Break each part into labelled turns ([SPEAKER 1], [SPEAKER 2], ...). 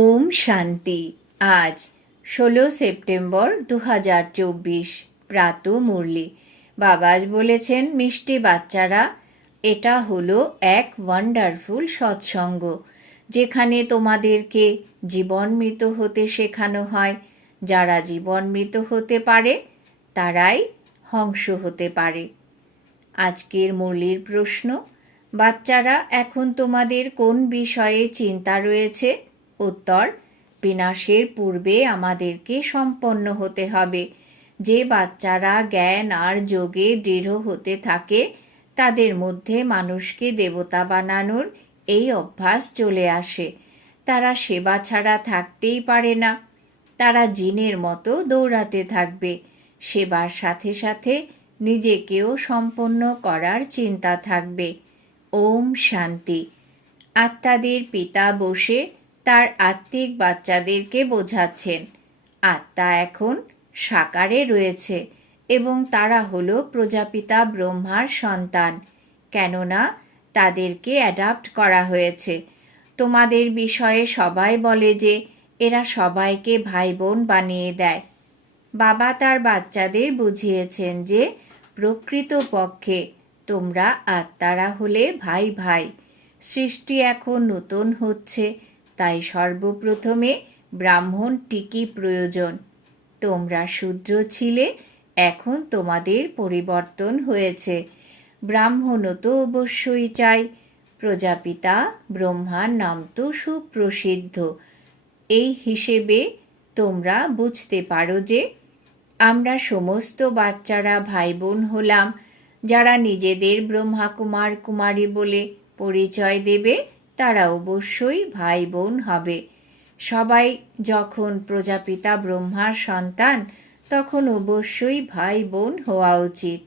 [SPEAKER 1] ওম শান্তি আজ ষোলো সেপ্টেম্বর দু হাজার চব্বিশ প্রাত মুরলি বাবাজ বলেছেন মিষ্টি বাচ্চারা এটা হলো এক ওয়ান্ডারফুল সৎসঙ্গ যেখানে তোমাদেরকে জীবনমৃত হতে শেখানো হয় যারা জীবনমৃত হতে পারে তারাই হংস হতে পারে আজকের মুরলির প্রশ্ন বাচ্চারা এখন তোমাদের কোন বিষয়ে চিন্তা রয়েছে উত্তর বিনাশের পূর্বে আমাদেরকে সম্পন্ন হতে হবে যে বাচ্চারা জ্ঞান আর যোগে দৃঢ় হতে থাকে তাদের মধ্যে মানুষকে দেবতা বানানোর এই অভ্যাস চলে আসে তারা সেবা ছাড়া থাকতেই পারে না তারা জিনের মতো দৌড়াতে থাকবে সেবার সাথে সাথে নিজেকেও সম্পন্ন করার চিন্তা থাকবে ওম শান্তি আত্মাদের পিতা বসে তার আত্মিক বাচ্চাদেরকে বোঝাচ্ছেন আত্মা এখন সাকারে রয়েছে এবং তারা হল প্রজাপিতা ব্রহ্মার সন্তান কেননা তাদেরকে অ্যাডাপ্ট করা হয়েছে তোমাদের বিষয়ে সবাই বলে যে এরা সবাইকে ভাই বোন বানিয়ে দেয় বাবা তার বাচ্চাদের বুঝিয়েছেন যে প্রকৃত পক্ষে তোমরা আত্মারা হলে ভাই ভাই সৃষ্টি এখন নতুন হচ্ছে তাই সর্বপ্রথমে টিকি প্রয়োজন তোমরা শূদ্র ছিলে এখন তোমাদের পরিবর্তন হয়েছে ব্রাহ্মণও তো অবশ্যই চাই প্রজাপিতা ব্রহ্মার নাম তো সুপ্রসিদ্ধ এই হিসেবে তোমরা বুঝতে পারো যে আমরা সমস্ত বাচ্চারা ভাই বোন হলাম যারা নিজেদের ব্রহ্মা কুমার কুমারী বলে পরিচয় দেবে তারা অবশ্যই ভাই বোন হবে সবাই যখন প্রজাপিতা ব্রহ্মার সন্তান তখন অবশ্যই ভাই বোন হওয়া উচিত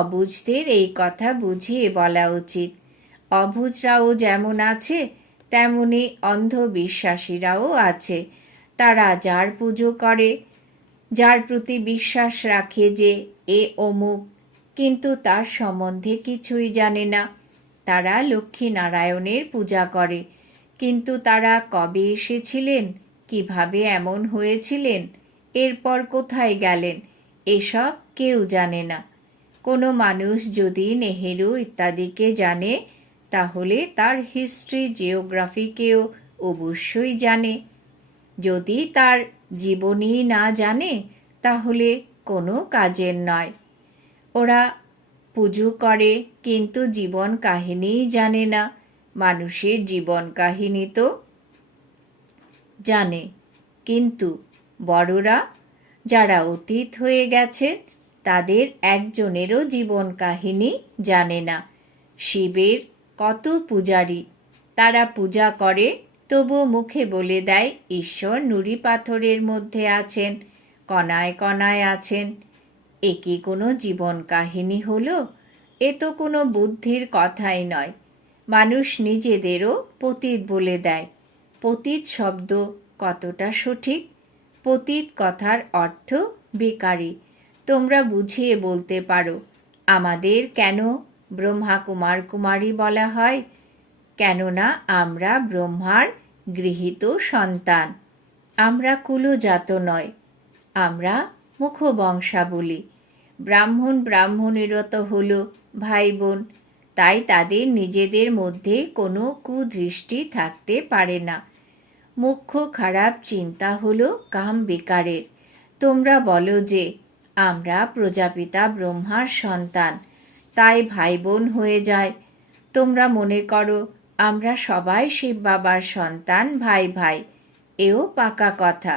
[SPEAKER 1] অবুঝদের এই কথা বুঝিয়ে বলা উচিত অবুজরাও যেমন আছে তেমনি অন্ধবিশ্বাসীরাও আছে তারা যার পুজো করে যার প্রতি বিশ্বাস রাখে যে এ অমুক কিন্তু তার সম্বন্ধে কিছুই জানে না তারা লক্ষ্মী নারায়ণের পূজা করে কিন্তু তারা কবে এসেছিলেন কিভাবে এমন হয়েছিলেন এরপর কোথায় গেলেন এসব কেউ জানে না কোনো মানুষ যদি নেহেরু ইত্যাদিকে জানে তাহলে তার হিস্ট্রি জিওগ্রাফিকেও অবশ্যই জানে যদি তার জীবনী না জানে তাহলে কোনো কাজের নয় ওরা পুজো করে কিন্তু জীবন কাহিনীই জানে না মানুষের জীবন কাহিনী তো জানে কিন্তু বড়রা যারা অতীত হয়ে গেছেন তাদের একজনেরও জীবন কাহিনী জানে না শিবের কত পূজারি তারা পূজা করে তবু মুখে বলে দেয় ঈশ্বর নুড়ি পাথরের মধ্যে আছেন কণায় কণায় আছেন এ কি কোনো জীবন কাহিনী হলো এ তো কোনো বুদ্ধির কথাই নয় মানুষ নিজেদেরও পতীত বলে দেয় পতীত শব্দ কতটা সঠিক পতীত কথার অর্থ বেকারী তোমরা বুঝিয়ে বলতে পারো আমাদের কেন ব্রহ্মা কুমার কুমারী বলা হয় কেননা আমরা ব্রহ্মার গৃহীত সন্তান আমরা কুলজাত নয় আমরা মুখবংশাবলী ব্রাহ্মণ ব্রাহ্মণেরত হল ভাই বোন তাই তাদের নিজেদের মধ্যে কোনো কুদৃষ্টি থাকতে পারে না মুখ্য খারাপ চিন্তা হলো কাম বেকারের তোমরা বলো যে আমরা প্রজাপিতা ব্রহ্মার সন্তান তাই ভাই বোন হয়ে যায় তোমরা মনে করো আমরা সবাই শিব বাবার সন্তান ভাই ভাই এও পাকা কথা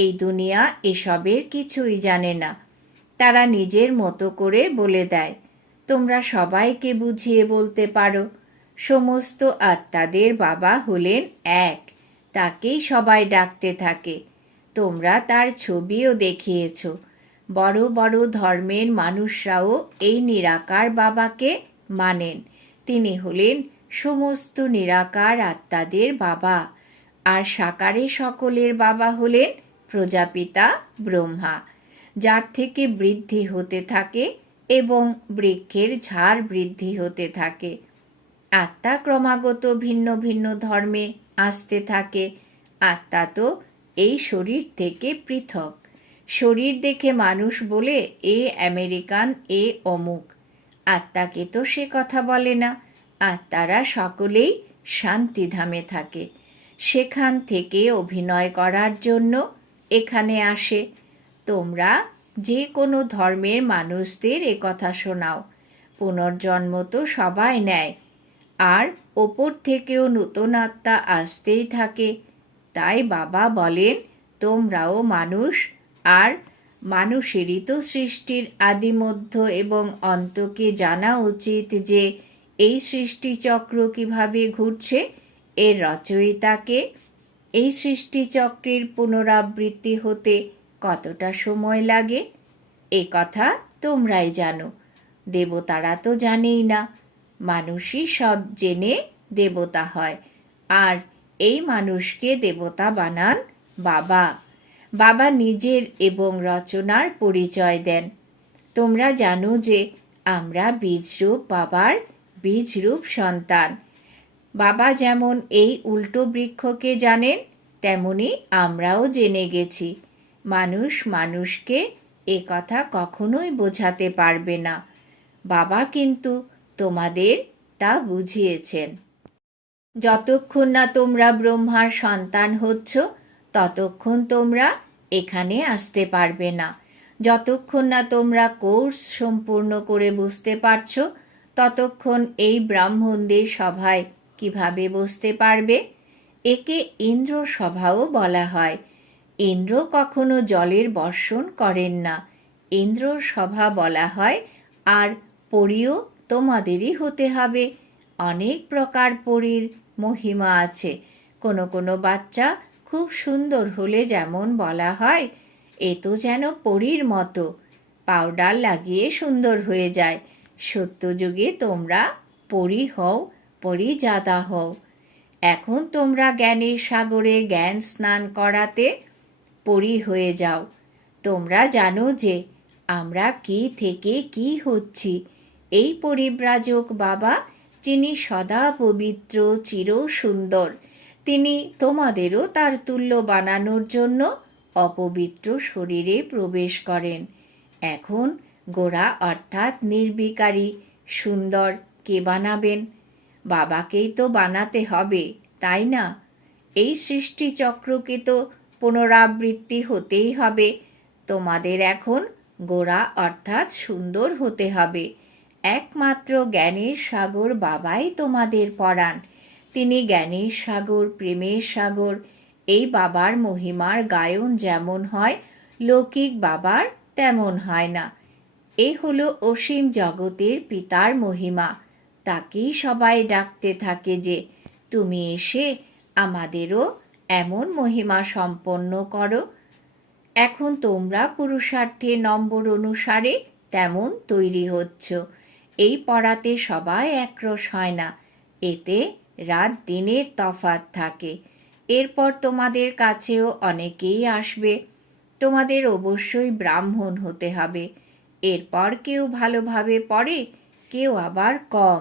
[SPEAKER 1] এই দুনিয়া এসবের কিছুই জানে না তারা নিজের মতো করে বলে দেয় তোমরা সবাইকে বুঝিয়ে বলতে পারো সমস্ত আত্মাদের বাবা হলেন এক তাকেই সবাই ডাকতে থাকে তোমরা তার ছবিও দেখিয়েছ বড় বড় ধর্মের মানুষরাও এই নিরাকার বাবাকে মানেন তিনি হলেন সমস্ত নিরাকার আত্মাদের বাবা আর সাকারে সকলের বাবা হলেন প্রজাপিতা ব্রহ্মা যার থেকে বৃদ্ধি হতে থাকে এবং বৃক্ষের ঝাড় বৃদ্ধি হতে থাকে আত্মা ক্রমাগত ভিন্ন ভিন্ন ধর্মে আসতে থাকে আত্মা তো এই শরীর থেকে পৃথক শরীর দেখে মানুষ বলে এ আমেরিকান এ অমুক আত্মাকে তো সে কথা বলে না আত্মারা সকলেই শান্তিধামে থাকে সেখান থেকে অভিনয় করার জন্য এখানে আসে তোমরা যে কোনো ধর্মের মানুষদের এ কথা শোনাও পুনর্জন্ম তো সবাই নেয় আর ওপর থেকেও নতুন আত্মা আসতেই থাকে তাই বাবা বলেন তোমরাও মানুষ আর মানুষেরই তো সৃষ্টির আদিমধ্য এবং অন্তকে জানা উচিত যে এই সৃষ্টিচক্র কিভাবে ঘুরছে এর রচয়িতাকে এই সৃষ্টিচক্রের পুনরাবৃত্তি হতে কতটা সময় লাগে এ কথা তোমরাই জানো দেবতারা তো জানেই না মানুষই সব জেনে দেবতা হয় আর এই মানুষকে দেবতা বানান বাবা বাবা নিজের এবং রচনার পরিচয় দেন তোমরা জানো যে আমরা বীজরূপ বাবার বীজরূপ সন্তান বাবা যেমন এই উল্টো বৃক্ষকে জানেন তেমনি আমরাও জেনে গেছি মানুষ মানুষকে এ কথা কখনোই বোঝাতে পারবে না বাবা কিন্তু তোমাদের তা বুঝিয়েছেন যতক্ষণ না তোমরা ব্রহ্মার সন্তান হচ্ছ ততক্ষণ তোমরা এখানে আসতে পারবে না যতক্ষণ না তোমরা কোর্স সম্পূর্ণ করে বুঝতে পারছ ততক্ষণ এই ব্রাহ্মণদের সভায় কিভাবে বসতে পারবে একে ইন্দ্র সভাও বলা হয় ইন্দ্র কখনো জলের বর্ষণ করেন না ইন্দ্র সভা বলা হয় আর পরিও তোমাদেরই হতে হবে অনেক প্রকার পরীর মহিমা আছে কোনো কোনো বাচ্চা খুব সুন্দর হলে যেমন বলা হয় এ তো যেন পরীর মতো পাউডার লাগিয়ে সুন্দর হয়ে যায় সত্যযুগে তোমরা পরি হও পরিজাতা হও এখন তোমরা জ্ঞানের সাগরে জ্ঞান স্নান করাতে পরি হয়ে যাও তোমরা জানো যে আমরা কি থেকে কি হচ্ছি এই পরিব্রাজক বাবা যিনি সদা পবিত্র চির সুন্দর তিনি তোমাদেরও তার তুল্য বানানোর জন্য অপবিত্র শরীরে প্রবেশ করেন এখন গোড়া অর্থাৎ নির্বিকারী সুন্দর কে বানাবেন বাবাকেই তো বানাতে হবে তাই না এই সৃষ্টিচক্রকে তো পুনরাবৃত্তি হতেই হবে তোমাদের এখন গোড়া অর্থাৎ সুন্দর হতে হবে একমাত্র জ্ঞানের সাগর বাবাই তোমাদের পড়ান তিনি জ্ঞানের সাগর প্রেমের সাগর এই বাবার মহিমার গায়ন যেমন হয় লৌকিক বাবার তেমন হয় না এ হল অসীম জগতের পিতার মহিমা তাকেই সবাই ডাকতে থাকে যে তুমি এসে আমাদেরও এমন মহিমা সম্পন্ন করো এখন তোমরা পুরুষার্থে নম্বর অনুসারে তেমন তৈরি হচ্ছ এই পড়াতে সবাই একরস হয় না এতে রাত দিনের তফাত থাকে এরপর তোমাদের কাছেও অনেকেই আসবে তোমাদের অবশ্যই ব্রাহ্মণ হতে হবে এরপর কেউ ভালোভাবে পড়ে কেউ আবার কম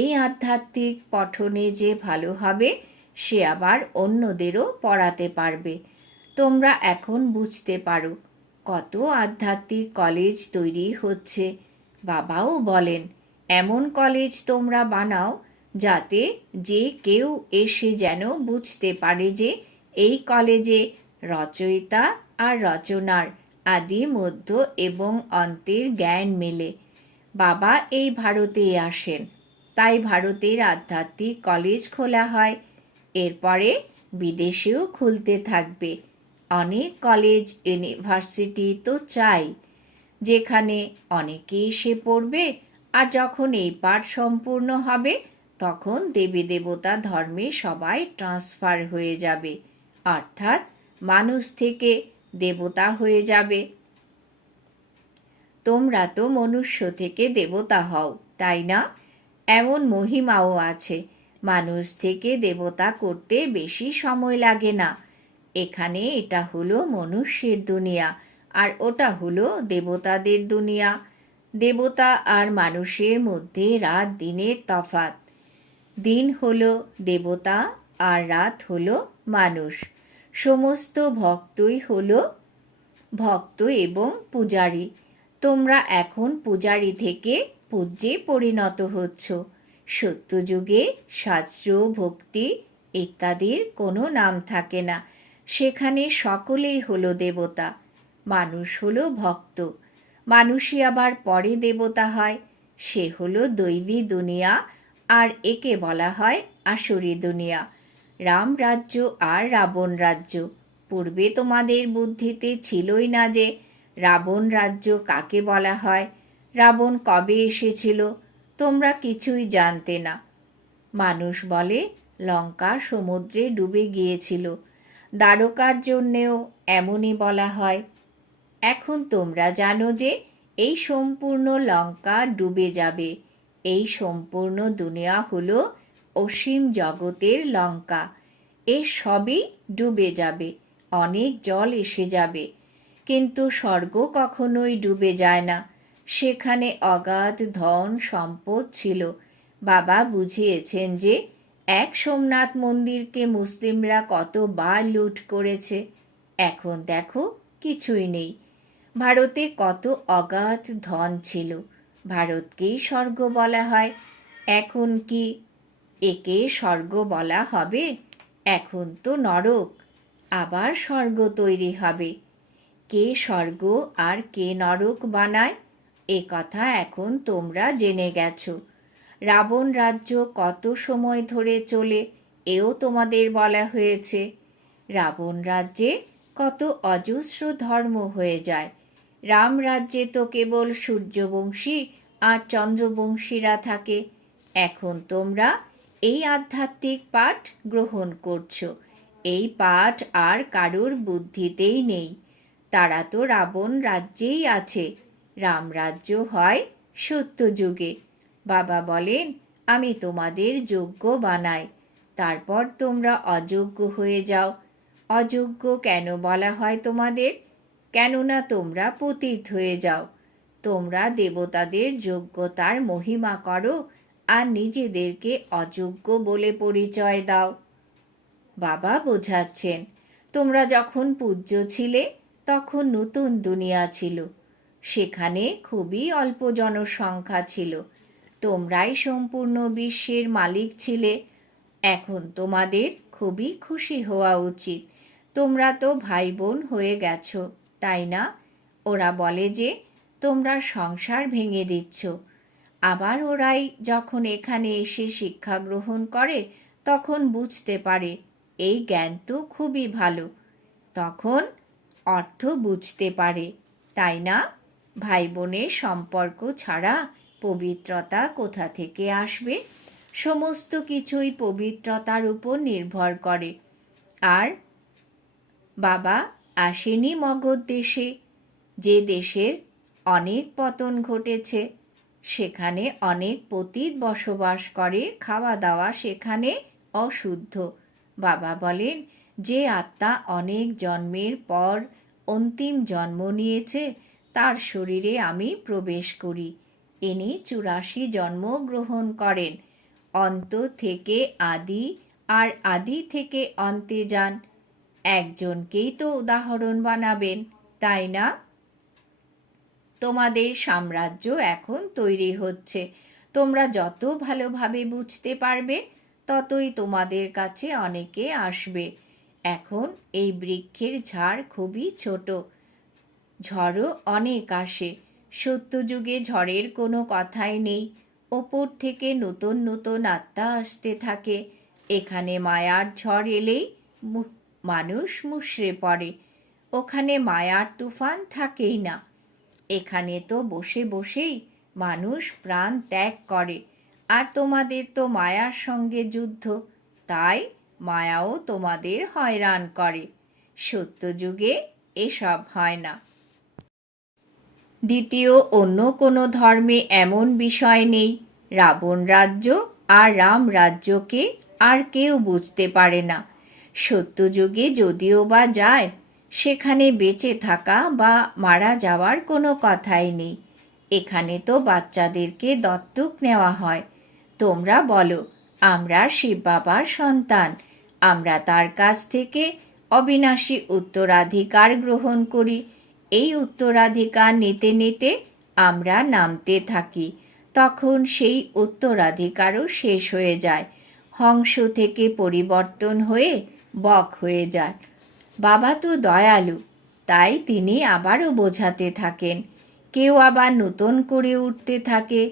[SPEAKER 1] এই আধ্যাত্মিক পঠনে যে ভালো হবে সে আবার অন্যদেরও পড়াতে পারবে তোমরা এখন বুঝতে পারো কত আধ্যাত্মিক কলেজ তৈরি হচ্ছে বাবাও বলেন এমন কলেজ তোমরা বানাও যাতে যে কেউ এসে যেন বুঝতে পারে যে এই কলেজে রচয়িতা আর রচনার আদি মধ্য এবং অন্তের জ্ঞান মেলে বাবা এই ভারতে আসেন তাই ভারতের আধ্যাত্মিক কলেজ খোলা হয় এরপরে বিদেশেও খুলতে থাকবে অনেক কলেজ ইউনিভার্সিটি তো চাই যেখানে অনেকে এসে পড়বে আর যখন এই পাঠ সম্পূর্ণ হবে তখন দেবী দেবতা ধর্মে সবাই ট্রান্সফার হয়ে যাবে অর্থাৎ মানুষ থেকে দেবতা হয়ে যাবে তোমরা তো মনুষ্য থেকে দেবতা হও তাই না এমন মহিমাও আছে মানুষ থেকে দেবতা করতে বেশি সময় লাগে না এখানে এটা হলো মনুষ্যের দুনিয়া আর ওটা হলো দেবতাদের দুনিয়া দেবতা আর মানুষের মধ্যে রাত দিনের তফাত দিন হলো দেবতা আর রাত হলো মানুষ সমস্ত ভক্তই হলো ভক্ত এবং পূজারী তোমরা এখন পূজারী থেকে পূজ্যে পরিণত হচ্ছ সত্যযুগে শাস্ত্র ভক্তি ইত্যাদির কোনো নাম থাকে না সেখানে সকলেই হলো দেবতা মানুষ হলো ভক্ত মানুষই আবার পরে দেবতা হয় সে হলো দৈবী দুনিয়া আর একে বলা হয় আসরি দুনিয়া রাম রাজ্য আর রাবণ রাজ্য পূর্বে তোমাদের বুদ্ধিতে ছিলই না যে রাবণ রাজ্য কাকে বলা হয় রাবণ কবে এসেছিল তোমরা কিছুই জানতে না মানুষ বলে লঙ্কা সমুদ্রে ডুবে গিয়েছিল দ্বারকার জন্যেও এমনই বলা হয় এখন তোমরা জানো যে এই সম্পূর্ণ লঙ্কা ডুবে যাবে এই সম্পূর্ণ দুনিয়া হল অসীম জগতের লঙ্কা এ সবই ডুবে যাবে অনেক জল এসে যাবে কিন্তু স্বর্গ কখনোই ডুবে যায় না সেখানে অগাধ ধন সম্পদ ছিল বাবা বুঝিয়েছেন যে এক সোমনাথ মন্দিরকে মুসলিমরা কতবার লুট করেছে এখন দেখো কিছুই নেই ভারতে কত অগাধ ধন ছিল ভারতকেই স্বর্গ বলা হয় এখন কি একে স্বর্গ বলা হবে এখন তো নরক আবার স্বর্গ তৈরি হবে কে স্বর্গ আর কে নরক বানায় এ কথা এখন তোমরা জেনে গেছো রাবণ রাজ্য কত সময় ধরে চলে এও তোমাদের বলা হয়েছে রাবণ রাজ্যে কত অজস্র ধর্ম হয়ে যায় রাম রাজ্যে তো কেবল সূর্যবংশী আর চন্দ্রবংশীরা থাকে এখন তোমরা এই আধ্যাত্মিক পাঠ গ্রহণ করছো এই পাঠ আর কারুর বুদ্ধিতেই নেই তারা তো রাবণ রাজ্যেই আছে রামরাজ্য হয় সত্যযুগে বাবা বলেন আমি তোমাদের যোগ্য বানাই তারপর তোমরা অযোগ্য হয়ে যাও অযোগ্য কেন বলা হয় তোমাদের কেননা তোমরা পতিত হয়ে যাও তোমরা দেবতাদের যোগ্যতার মহিমা করো আর নিজেদেরকে অযোগ্য বলে পরিচয় দাও বাবা বোঝাচ্ছেন তোমরা যখন পূজ্য ছিলে তখন নতুন দুনিয়া ছিল সেখানে খুবই অল্প জনসংখ্যা ছিল তোমরাই সম্পূর্ণ বিশ্বের মালিক ছিলে এখন তোমাদের খুবই খুশি হওয়া উচিত তোমরা তো ভাই বোন হয়ে গেছো তাই না ওরা বলে যে তোমরা সংসার ভেঙে দিচ্ছ আবার ওরাই যখন এখানে এসে শিক্ষা গ্রহণ করে তখন বুঝতে পারে এই জ্ঞান তো খুবই ভালো তখন অর্থ বুঝতে পারে তাই না ভাই বোনের সম্পর্ক ছাড়া পবিত্রতা কোথা থেকে আসবে সমস্ত কিছুই পবিত্রতার উপর নির্ভর করে আর বাবা আসেনি মগধ দেশে যে দেশের অনেক পতন ঘটেছে সেখানে অনেক পতীত বসবাস করে খাওয়া দাওয়া সেখানে অশুদ্ধ বাবা বলেন যে আত্মা অনেক জন্মের পর অন্তিম জন্ম নিয়েছে তার শরীরে আমি প্রবেশ করি ইনি চুরাশি জন্ম গ্রহণ করেন অন্ত থেকে আদি আর আদি থেকে অন্তে যান একজনকেই তো উদাহরণ বানাবেন তাই না তোমাদের সাম্রাজ্য এখন তৈরি হচ্ছে তোমরা যত ভালোভাবে বুঝতে পারবে ততই তোমাদের কাছে অনেকে আসবে এখন এই বৃক্ষের ঝাড় খুবই ছোট ঝড়ও অনেক আসে সত্যযুগে ঝড়ের কোনো কথাই নেই ওপর থেকে নতুন নতুন আত্মা আসতে থাকে এখানে মায়ার ঝড় এলেই মানুষ মুশড়ে পড়ে ওখানে মায়ার তুফান থাকেই না এখানে তো বসে বসেই মানুষ প্রাণ ত্যাগ করে আর তোমাদের তো মায়ার সঙ্গে যুদ্ধ তাই মায়াও তোমাদের হয়রান করে সত্যযুগে এসব হয় না দ্বিতীয় অন্য কোনো ধর্মে এমন বিষয় নেই রাবণ রাজ্য আর রাম রাজ্যকে আর কেউ বুঝতে পারে না সত্যযুগে যদিও বা যায় সেখানে বেঁচে থাকা বা মারা যাওয়ার কোনো কথাই নেই এখানে তো বাচ্চাদেরকে দত্তক নেওয়া হয় তোমরা বলো আমরা শিব বাবার সন্তান আমরা তার কাছ থেকে অবিনাশী উত্তরাধিকার গ্রহণ করি এই উত্তরাধিকার নিতে নিতে আমরা নামতে থাকি তখন সেই উত্তরাধিকারও শেষ হয়ে যায় হংস থেকে পরিবর্তন হয়ে বক হয়ে যায় বাবা তো দয়ালু তাই তিনি আবারও বোঝাতে থাকেন কেউ আবার নতুন করে উঠতে থাকে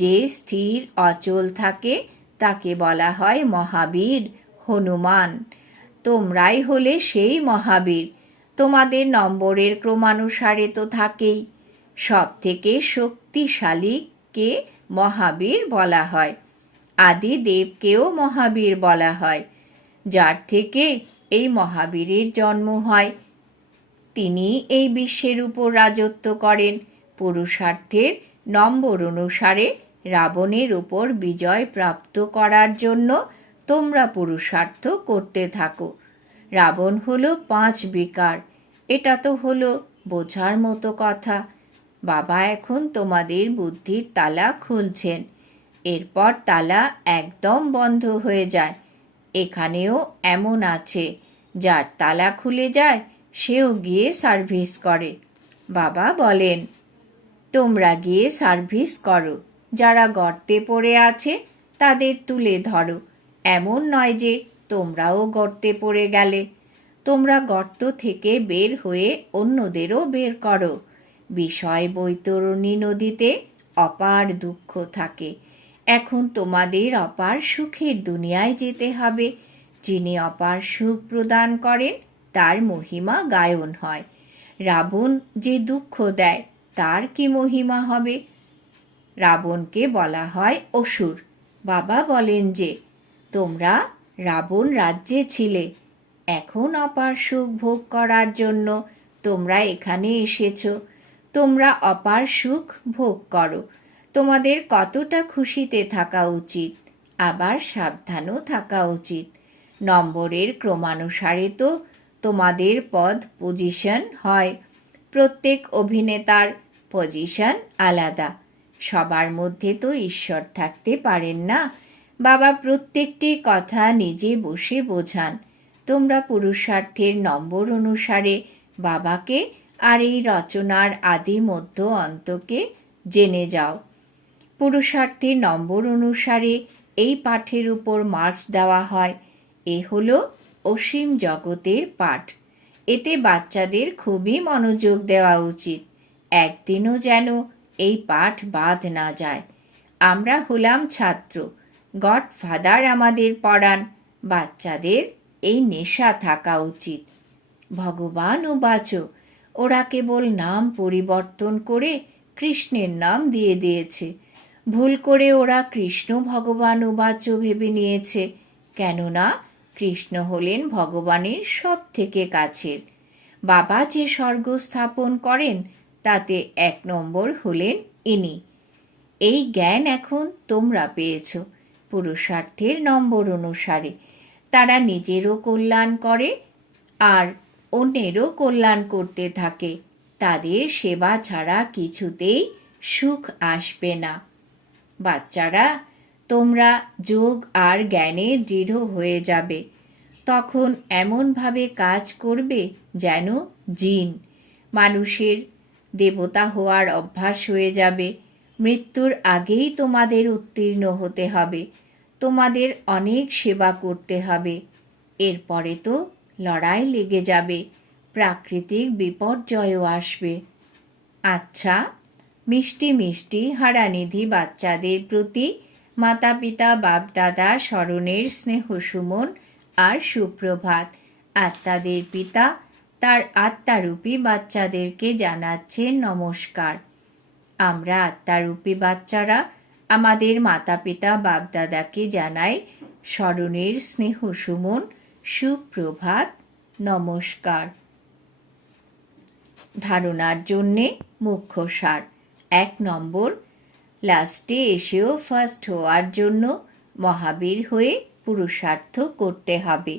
[SPEAKER 1] যে স্থির অচল থাকে তাকে বলা হয় মহাবীর হনুমান তোমরাই হলে সেই মহাবীর তোমাদের নম্বরের ক্রমানুসারে তো থাকেই সব থেকে শক্তিশালী কে মহাবীর বলা হয় আদি দেবকেও মহাবীর বলা হয় যার থেকে এই মহাবীরের জন্ম হয় তিনি এই বিশ্বের উপর রাজত্ব করেন পুরুষার্থের নম্বর অনুসারে রাবণের উপর বিজয় প্রাপ্ত করার জন্য তোমরা পুরুষার্থ করতে থাকো রাবণ হলো পাঁচ বেকার এটা তো হলো বোঝার মতো কথা বাবা এখন তোমাদের বুদ্ধির তালা খুলছেন এরপর তালা একদম বন্ধ হয়ে যায় এখানেও এমন আছে যার তালা খুলে যায় সেও গিয়ে সার্ভিস করে বাবা বলেন তোমরা গিয়ে সার্ভিস করো যারা গর্তে পড়ে আছে তাদের তুলে ধরো এমন নয় যে তোমরাও গর্তে পড়ে গেলে তোমরা গর্ত থেকে বের হয়ে অন্যদেরও বের করো বিষয় বৈতরণী নদীতে অপার দুঃখ থাকে এখন তোমাদের অপার সুখের দুনিয়ায় যেতে হবে যিনি অপার সুখ প্রদান করেন তার মহিমা গায়ন হয় রাবণ যে দুঃখ দেয় তার কি মহিমা হবে রাবণকে বলা হয় অসুর বাবা বলেন যে তোমরা রাবণ রাজ্যে ছিলে এখন অপার সুখ ভোগ করার জন্য তোমরা এখানে এসেছ তোমরা অপার সুখ ভোগ করো তোমাদের কতটা খুশিতে থাকা উচিত আবার সাবধানও থাকা উচিত নম্বরের ক্রমানুসারে তো তোমাদের পদ পজিশন হয় প্রত্যেক অভিনেতার পজিশন আলাদা সবার মধ্যে তো ঈশ্বর থাকতে পারেন না বাবা প্রত্যেকটি কথা নিজে বসে বোঝান তোমরা পুরুষার্থের নম্বর অনুসারে বাবাকে আর এই রচনার আদি মধ্য অন্তকে জেনে যাও পুরুষার্থের নম্বর অনুসারে এই পাঠের উপর মার্কস দেওয়া হয় এ হল অসীম জগতের পাঠ এতে বাচ্চাদের খুবই মনোযোগ দেওয়া উচিত একদিনও যেন এই পাঠ বাদ না যায় আমরা হলাম ছাত্র গডফাদার আমাদের পড়ান বাচ্চাদের এই নেশা থাকা উচিত ভগবান ও বাঁচো ওরা কেবল নাম পরিবর্তন করে কৃষ্ণের নাম দিয়ে দিয়েছে ভুল করে ওরা কৃষ্ণ ভগবান উবাচ্য ভেবে নিয়েছে কেননা কৃষ্ণ হলেন ভগবানের সব থেকে কাছের বাবা যে স্বর্গ স্থাপন করেন তাতে এক নম্বর হলেন ইনি এই জ্ঞান এখন তোমরা পেয়েছো পুরুষার্থের নম্বর অনুসারে তারা নিজেরও কল্যাণ করে আর অন্যেরও কল্যাণ করতে থাকে তাদের সেবা ছাড়া কিছুতেই সুখ আসবে না বাচ্চারা তোমরা যোগ আর জ্ঞানে দৃঢ় হয়ে যাবে তখন এমনভাবে কাজ করবে যেন জিন মানুষের দেবতা হওয়ার অভ্যাস হয়ে যাবে মৃত্যুর আগেই তোমাদের উত্তীর্ণ হতে হবে তোমাদের অনেক সেবা করতে হবে এরপরে তো লড়াই লেগে যাবে প্রাকৃতিক বিপর্যয়ও আসবে আচ্ছা মিষ্টি মিষ্টি হারানিধি বাচ্চাদের প্রতি মাতা পিতা বাপদাদা স্মরণের স্নেহ সুমন আর সুপ্রভাত আত্মাদের পিতা তার আত্মারূপী বাচ্চাদেরকে জানাচ্ছে নমস্কার আমরা আত্মারূপী বাচ্চারা আমাদের মাতা পিতা বাপদাদাকে জানাই স্মরণের স্নেহ সুমন সুপ্রভাত নমস্কার ধারণার জন্যে মুখ্য সার এক নম্বর লাস্টে এসেও ফার্স্ট হওয়ার জন্য মহাবীর হয়ে পুরুষার্থ করতে হবে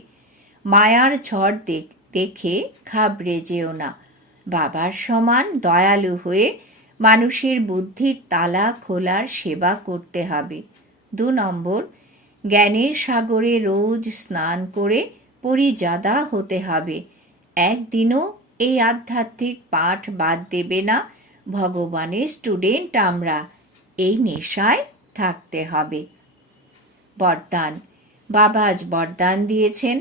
[SPEAKER 1] মায়ার ঝড় দেখে ঘাবড়ে যেও না বাবার সমান দয়ালু হয়ে মানুষের বুদ্ধির তালা খোলার সেবা করতে হবে দু নম্বর জ্ঞানের সাগরে রোজ স্নান করে পরিজাদা হতে হবে একদিনও এই আধ্যাত্মিক পাঠ বাদ দেবে না ভগবানের স্টুডেন্ট আমরা এই নেশায় থাকতে হবে বরদান বাবাজ বরদান দিয়েছেন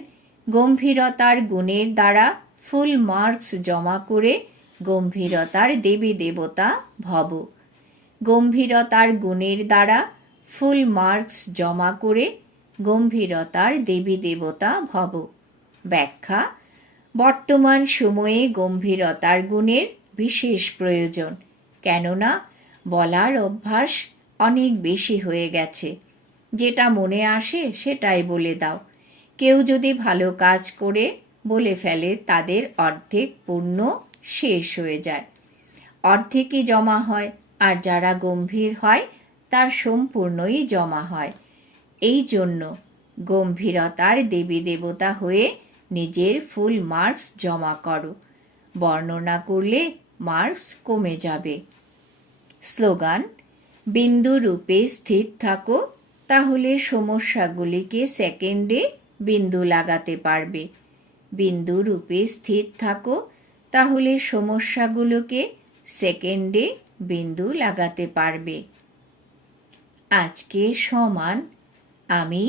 [SPEAKER 1] গম্ভীরতার গুণের দ্বারা ফুল মার্কস জমা করে গম্ভীরতার দেবী দেবতা ভব গম্ভীরতার গুণের দ্বারা ফুল মার্কস জমা করে গম্ভীরতার দেবী দেবতা ভব ব্যাখ্যা বর্তমান সময়ে গম্ভীরতার গুণের বিশেষ প্রয়োজন কেননা বলার অভ্যাস অনেক বেশি হয়ে গেছে যেটা মনে আসে সেটাই বলে দাও কেউ যদি ভালো কাজ করে বলে ফেলে তাদের অর্ধেক পূর্ণ শেষ হয়ে যায় অর্ধেকই জমা হয় আর যারা গম্ভীর হয় তার সম্পূর্ণই জমা হয় এই জন্য গম্ভীরতার দেবী দেবতা হয়ে নিজের ফুল মার্কস জমা করো বর্ণনা করলে মার্কস কমে যাবে স্লোগান বিন্দু রূপে স্থির থাকো তাহলে সমস্যাগুলিকে সেকেন্ডে বিন্দু লাগাতে পারবে বিন্দু রূপে স্থির থাকো তাহলে সমস্যাগুলোকে সেকেন্ডে বিন্দু লাগাতে পারবে আজকে সমান আমি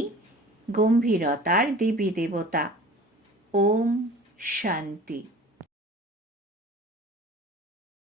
[SPEAKER 1] গম্ভীরতার দেবী দেবতা ওম শান্তি